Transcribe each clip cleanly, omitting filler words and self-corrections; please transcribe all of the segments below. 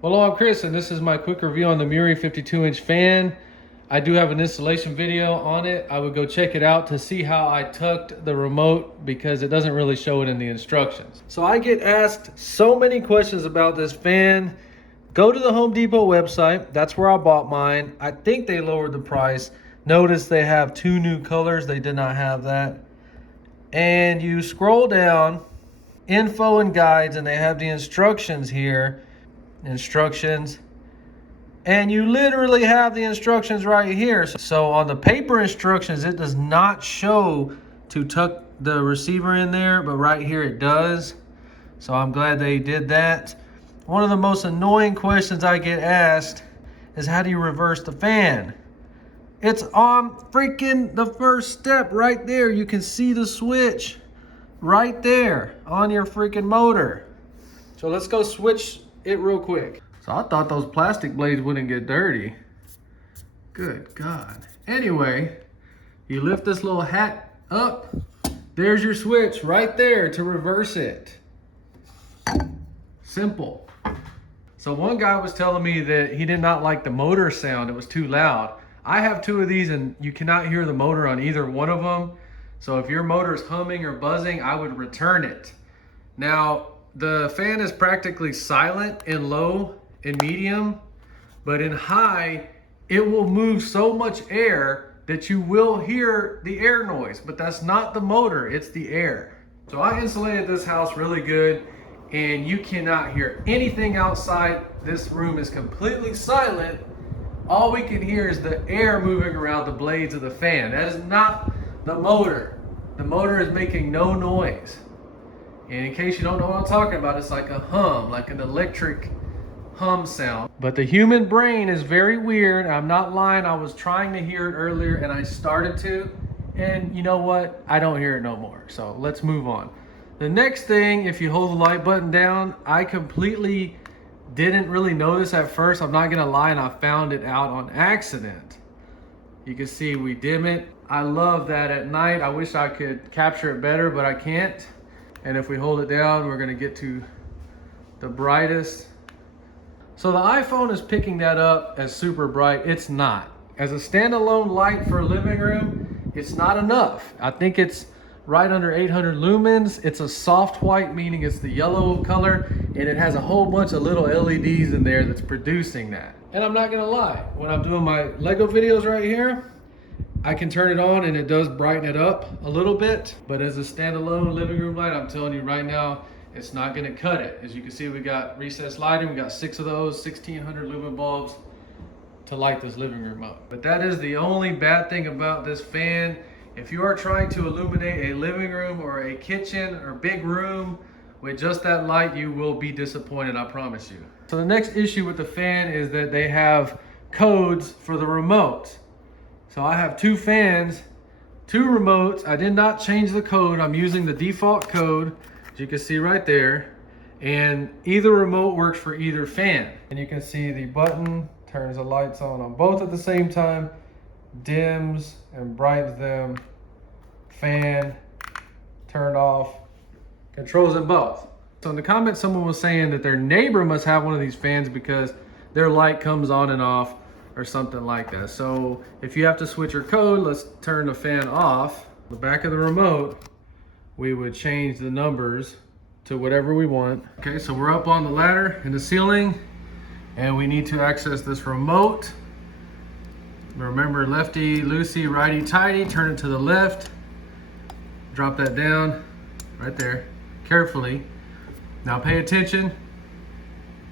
Hello, I'm Chris, and this is my quick review on the MERWRY 52-inch fan. I do have an installation video on it. I would go check it out to see how I tucked the remote because it doesn't really show it in the instructions. So I get asked so many questions about this fan. Go to the Home Depot website. That's where I bought mine. I think they lowered the price. Notice they have 2 new colors. They did not have that. And you scroll down, info and guides, and they have the instructions here. Instructions, and you literally have the instructions right here. So on the paper instructions, it does not show to tuck the receiver in there, but right here it does. So I'm glad they did that. One of the most annoying questions I get asked is, how do you reverse the fan? It's on freaking the first step right there. You can see the switch right there on your freaking motor. So let's go switch it real quick. So I thought those plastic blades wouldn't get dirty. Good God. Anyway, you lift this little hat up. There's your switch right there to reverse it. Simple. So one guy was telling me that he did not like the motor sound. It was too loud. I have 2 of these and you cannot hear the motor on either one of them. So if your motor is humming or buzzing, I would return it. Now, the fan is practically silent in low and medium, but in high, it will move so much air that you will hear the air noise, but that's not the motor, it's the air. So I insulated this house really good, and you cannot hear anything outside. This room is completely silent. All we can hear is the air moving around the blades of the fan. That is not the motor. The motor is making no noise. And in case you don't know what I'm talking about, it's like a hum, like an electric hum sound. But the human brain is very weird. I'm not lying. I was trying to hear it earlier and I started to. And you know what? I don't hear it no more. So let's move on. The next thing, if you hold the light button down, I completely didn't really notice at first. I'm not going to lie, and I found it out on accident. You can see we dim it. I love that at night. I wish I could capture it better, but I can't. And if we hold it down, we're gonna get to the brightest. So the iPhone is picking that up as super bright. It's not. As a standalone light for a living room, it's not enough. I think it's right under 800 lumens. It's a soft white, meaning it's the yellow color, and it has a whole bunch of little LEDs in there that's producing that. And I'm not gonna lie, when I'm doing my Lego videos right here, I can turn it on and it does brighten it up a little bit, but as a standalone living room light, I'm telling you right now, it's not gonna cut it. As you can see, we got recessed lighting. We got 6 of those 1600 lumen bulbs to light this living room up. But that is the only bad thing about this fan. If you are trying to illuminate a living room or a kitchen or big room with just that light, you will be disappointed, I promise you. So the next issue with the fan is that they have codes for the remote. So I have 2 fans, 2 remotes. I did not change the code. I'm using the default code, as you can see right there. And either remote works for either fan. And you can see the button turns the lights on both at the same time, dims and brightens them. Fan, turned off, controls them both. So in the comments, someone was saying that their neighbor must have one of these fans because their light comes on and off, or something like that. So if you have to switch your code, let's turn the fan off. The back of the remote, we would change the numbers to whatever we want. Okay, so we're up on the ladder in the ceiling, and we need to access this remote. Remember, lefty loosey, righty tighty, turn it to the left. Drop that down right there, carefully. Now pay attention.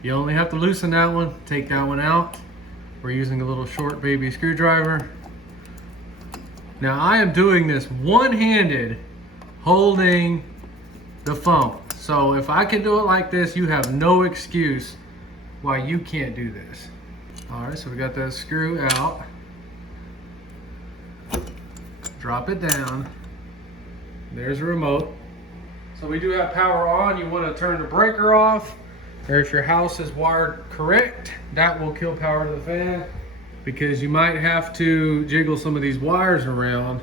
You only have to loosen that one, take that one out. We're using a little short baby screwdriver. Now I am doing this one-handed, holding the phone. So if I can do it like this, you have no excuse why you can't do this. All right, so we got that screw out. Drop it down. There's the remote. So we do have power on. You want to turn the breaker off, or if your house is wired correct, that will kill power to the fan, because you might have to jiggle some of these wires around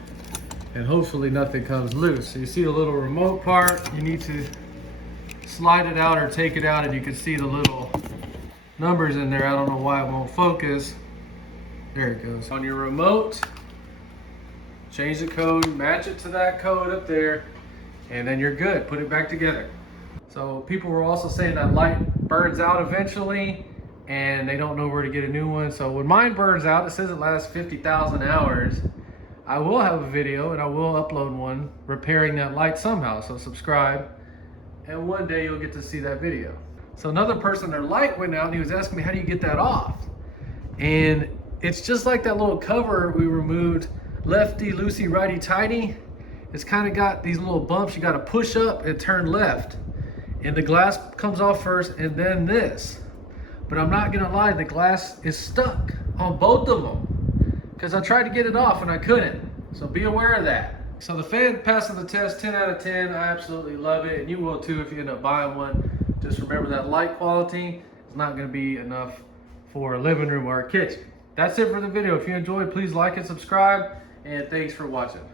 and hopefully nothing comes loose. So you see the little remote part, you need to slide it out or take it out, and you can see the little numbers in there. I don't know why it won't focus. There it goes. On your remote, change the code, match it to that code up there, and then you're good. Put it back together. So people were also saying that light burns out eventually and they don't know where to get a new one. So when mine burns out, it says it lasts 50,000 hours. I will have a video and I will upload one repairing that light somehow. So subscribe and one day you'll get to see that video. So another person, their light went out and he was asking me, how do you get that off? And it's just like that little cover we removed, lefty, loosey, righty, tighty. It's kind of got these little bumps. You got to push up and turn left. And the glass comes off first and then this. But I'm not gonna lie, the glass is stuck on both of them because I tried to get it off and I couldn't. So be aware of that. So the fan passing the test, 10 out of 10. I absolutely love it, and you will too if you end up buying one. Just remember that light quality is not gonna be enough for a living room or a kitchen. That's it for the video. If you enjoyed, please like and subscribe, and thanks for watching.